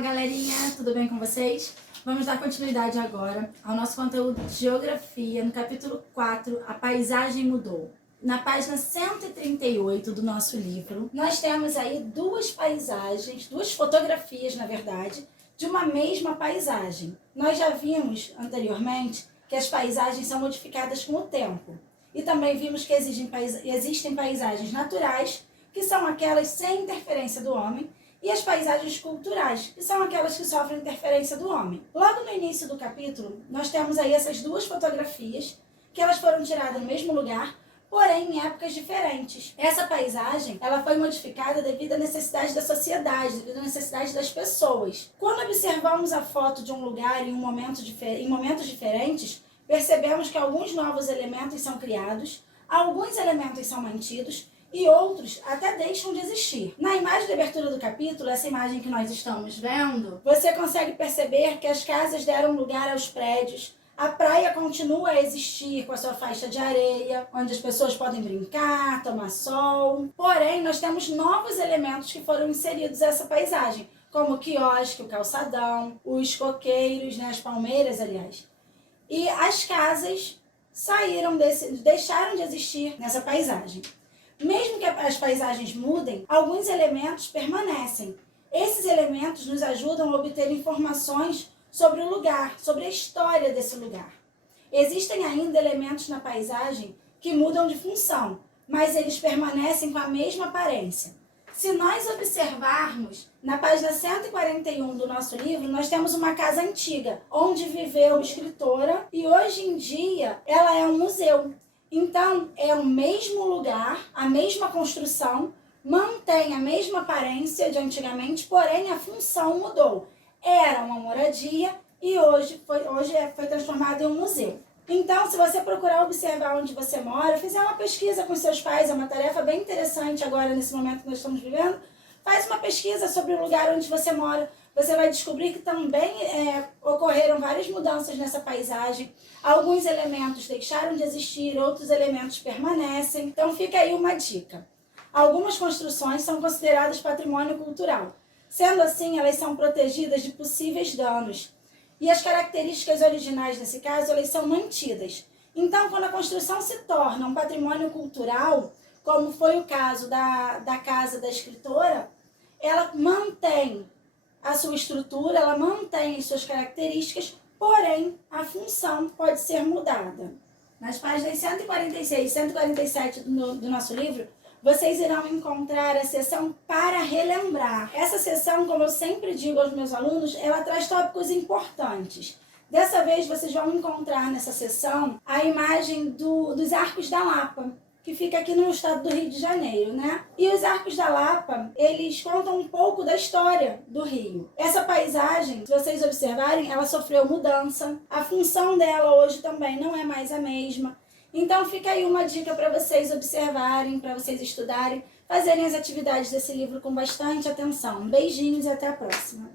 Fala galerinha, tudo bem com vocês? Vamos dar continuidade agora ao nosso conteúdo de geografia, no capítulo 4, a paisagem mudou. Na página 138 do nosso livro, nós temos aí duas paisagens, duas fotografias na verdade, de uma mesma paisagem. Nós já vimos anteriormente que as paisagens são modificadas com o tempo. E também vimos que existem paisagens naturais, que são aquelas sem interferência do homem, e as paisagens culturais, que são aquelas que sofrem interferência do homem. Logo no início do capítulo, nós temos aí essas duas fotografias, que elas foram tiradas no mesmo lugar, porém em épocas diferentes. Essa paisagem, ela foi modificada devido à necessidade da sociedade, devido à necessidade das pessoas. Quando observamos a foto de um lugar em momentos diferentes, percebemos que alguns novos elementos são criados, alguns elementos são mantidos, e outros até deixam de existir. Na imagem de abertura do capítulo, essa imagem que nós estamos vendo, você consegue perceber que as casas deram lugar aos prédios, a praia continua a existir com a sua faixa de areia, onde as pessoas podem brincar, tomar sol. Porém, nós temos novos elementos que foram inseridos nessa paisagem, como o quiosque, o calçadão, os coqueiros, as palmeiras, aliás. E as casas deixaram de existir nessa paisagem. Mesmo que as paisagens mudem, alguns elementos permanecem. Esses elementos nos ajudam a obter informações sobre o lugar, sobre a história desse lugar. Existem ainda elementos na paisagem que mudam de função, mas eles permanecem com a mesma aparência. Se nós observarmos, na página 141 do nosso livro, nós temos uma casa antiga, onde viveu a escritora, e hoje em dia ela é um museu. Então, é o mesmo lugar, a mesma construção, mantém a mesma aparência de antigamente, porém a função mudou. Era uma moradia e hoje foi transformado em um museu. Então, se você procurar observar onde você mora, fizer uma pesquisa com seus pais, é uma tarefa bem interessante agora nesse momento que nós estamos vivendo, faz uma pesquisa sobre o lugar onde você mora. Você vai descobrir que também ocorreram várias mudanças nessa paisagem. Alguns elementos deixaram de existir, outros elementos permanecem. Então fica aí uma dica. Algumas construções são consideradas patrimônio cultural. Sendo assim, elas são protegidas de possíveis danos. E as características originais, nesse caso, elas são mantidas. Então, quando a construção se torna um patrimônio cultural, como foi o caso da casa da escritora, ela mantém a sua estrutura, ela mantém as suas características, porém a função pode ser mudada. Nas páginas 146 e 147 do nosso livro, vocês irão encontrar a seção para relembrar. Essa seção, como eu sempre digo aos meus alunos, ela traz tópicos importantes. Dessa vez vocês vão encontrar nessa seção a imagem dos Arcos da Lapa, que fica aqui no estado do Rio de Janeiro, E os Arcos da Lapa, eles contam um pouco da história do Rio. Essa paisagem, se vocês observarem, ela sofreu mudança. A função dela hoje também não é mais a mesma. Então fica aí uma dica para vocês observarem, para vocês estudarem, fazerem as atividades desse livro com bastante atenção. Beijinhos e até a próxima.